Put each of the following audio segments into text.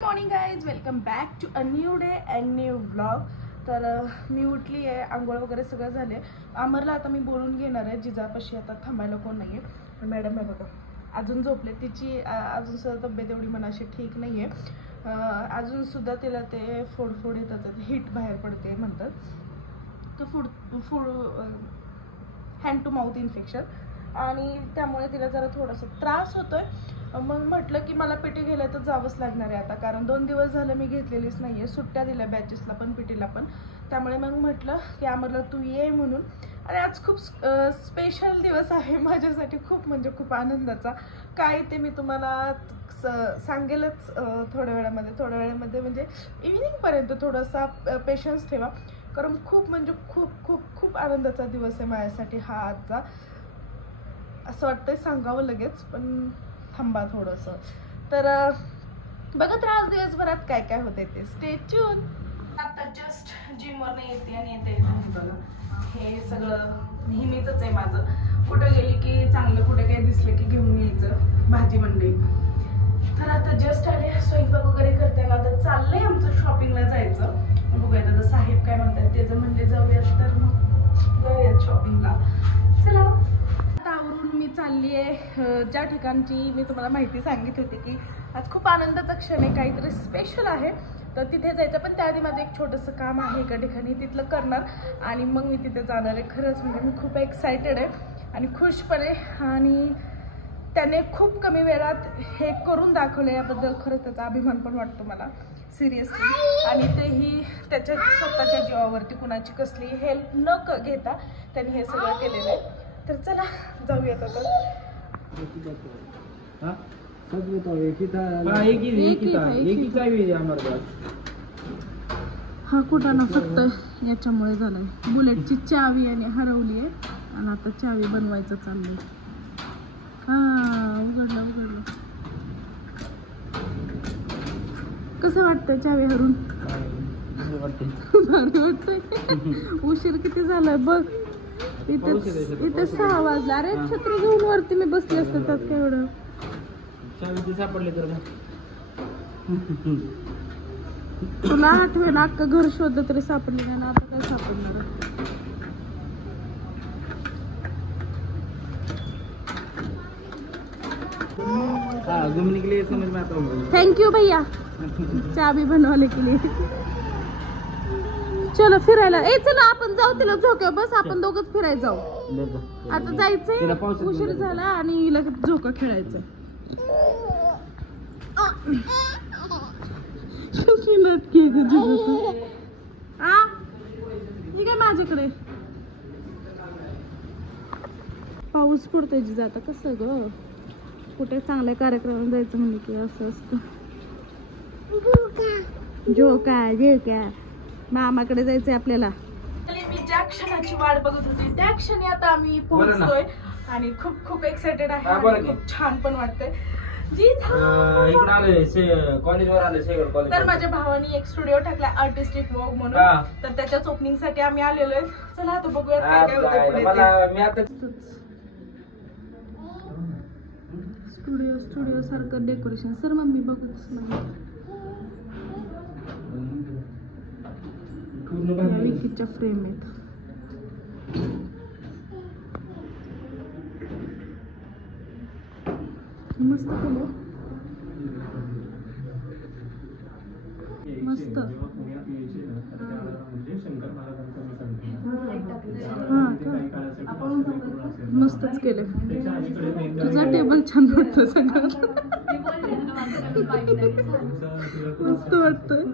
Morning guys, welcome back to a new day and new vlog. तर मी उठली आहे, आंघोळ वगैरे सगळं झाले. अमरला आता मी बोलून घेणार आहे, जिजापाशी आता थांबायला कोण नाही आहे. मॅडम आहे बघा अजून झोपले, तिची अजूनसुद्धा तब्येत एवढी मनाशी ठीक नाही आहे. अजूनसुद्धा तिला ते फोड येतात, हीट बाहेर पडते म्हणतात, तर foot hand to mouth infection, आणि त्यामुळे तिला जरा थोडासा त्रास होतोय. मग म्हटलं की मला पीटी घ्यायला तर जावंच लागणार आहे आता, कारण 2 दिवस झालं मी घेतलेलीच नाही आहे. सुट्ट्या दिल्या बॅचेसला पण पीटीला पण. त्यामुळे मग म्हटलं की आम्हाला तू ये म्हणून. आणि आज खूप स्पेशल दिवस आहे माझ्यासाठी, खूप म्हणजे खूप आनंदाचा. काय ते मी तुम्हाला सांगेलच थोड्या वेळामध्ये म्हणजे इव्हिनिंगपर्यंत. थोडासा पेशन्स ठेवा, कारण खूप म्हणजे खूप खूप खूप आनंदाचा दिवस आहे माझ्यासाठी हा आजचा. असं वाटतंय सांगावं लगेच, पण थांबा थोडंसं. तर बघत राहा दिवसभरात काय काय होते ते. Stay tune. आता जस्ट जिमवरनं येते आणि बघा हे सगळं नेहमीच आहे माझं. कुठं गेली की चांगलं, कुठे काही दिसलं की घेऊन यायचं भाजी मंडई. तर आता जस्ट आले, स्वयंपाक वगैरे करते ना. आता चाललंय आमचं शॉपिंगला जायचं. बघूयात आता साहेब काय म्हणतात, ते जर म्हणले जाऊयात तर मग जाऊयात शॉपिंगला. चला आवरून मी चालली आहे ज्या ठिकाणची मी तुम्हाला माहिती सांगितली होती की आज खूप आनंदाचा क्षण आहे, काहीतरी स्पेशल आहे, तर तिथे जायचं. पण त्याआधी माझं एक छोटंसं काम आहे एका ठिकाणी, तिथलं करणार आणि मग मी तिथे जाणार आहे. खरंच म्हणजे मी खूप एक्सायटेड आहे आणि खुश पण आहे. आणि त्याने खूप कमी वेळात हे करून दाखवलं, याबद्दल खरंच त्याचा अभिमान पण वाटतो मला सिरियसली. आणि तेही त्याच्या स्वतःच्या जीवावरती, कुणाची कसली हेल्प न घेता त्यांनी हे सगळं केलेलं आहे. तर चला जाऊयात आता. हा कुठं ना फक्त याच्यामुळे झालंय, बुलेटची चावी आणि हरवली आहे आणि आता चावी बनवायचं चाललंय. हा उघडलं. कसं वाटतंय चावी हरून? भारी वाटतंय. उशीर किती झालाय बघ. इथे 6 वाजला. अरे छत्री घेऊन वरती मी बसली असते, त्यात काय एवढं. सापडले तर तुला आठवेन, अख्खं घर शोधलं तरी सापडली नाही ना. आता काय सापडणार. थँक्यू भैया चाबी बनवाले के लिए. चलो फिरायला. चला आपण जाऊ, तिला झोक्या बस, आपण दोघंच फिरायला जाऊ. आता जायचंय, उशीर झाला आणि लगेच झोका खेळायचं. काय माझ्याकडे पाऊस पडतोय जिजा. आता कसं ग, कुठे चांगल्या कार्यक्रमाला जायचं म्हणजे की असं असतं. झोका मामाकडे जायचंय आपल्याला. मी ज्या क्षणाची वाट बघत होती त्या क्षणी आता आम्ही पोहोचतोय आणि खूप खूप एक्साइटेड आहे. खूप छान पण वाटतंय. तर माझ्या भावानी एक स्टुडिओ टाकला आर्टिस्टिक वॉक म्हणून, तर त्याच्याच ओपनिंग साठी आम्ही आलेलो आहे. चला आता बघूया काय काय होतं. स्टुडिओ सारखं डेकोरेशन. सर मम्मी बघूच नाही. विकीच्या फ्रेम आहेत. मस्त केलं, मस्त. मस्तच केलं. तुझा टेबल छान वाटतो सगळं. मस्त वाटतंय.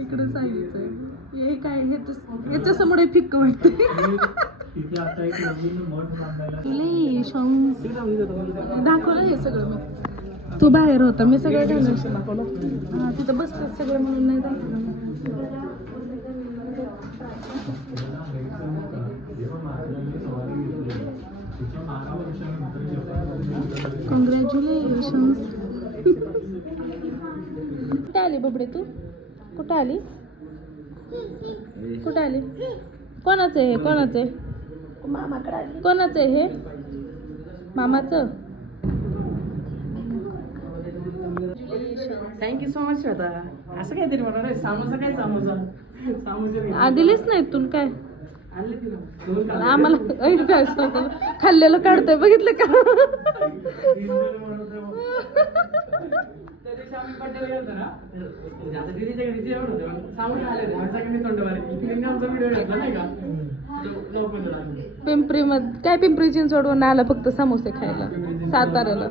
इकडे सांगितलंय हे काय, ह्याच्या समोर फिक्क वाटतंय. दाखवलं हे सगळं मी. तू बाहेर होता, मी सगळं दाखवलं. हा तिथं बसतात सगळं म्हणून नाही दाखवलं. कॉंग्रॅच्युलेशन्स. कुठे आली बबडे तू? कुठे आली? कुठे आली? कोणाचं आहे? कोणाचं आहे? मामाकडे. कोणाचं आहे हे? मामाचं. Thank you so much Shweta. असं काहीतरी म्हणा रे. समोसा काय समोसा समोसा दिलीच नाही तू काय आणले तिला दोन काढले. आम्हाला खाल्लेलं काढतोय बघितलं का. त्या दिवशी आम्ही बड्डेला गेलतो ना, म्हणजे आता दीदीच्या घरी जेवण होतं, समोसे आले होते. आम्ही सगळ्यांनी तोंड मारली. तिने आमचा व्हिडिओ घेतला नाही का, लवकर आला. पिंपरी मध्ये काय पिंपरी चिंचवडवरून आला फक्त समोसे खायला साताऱ्याला.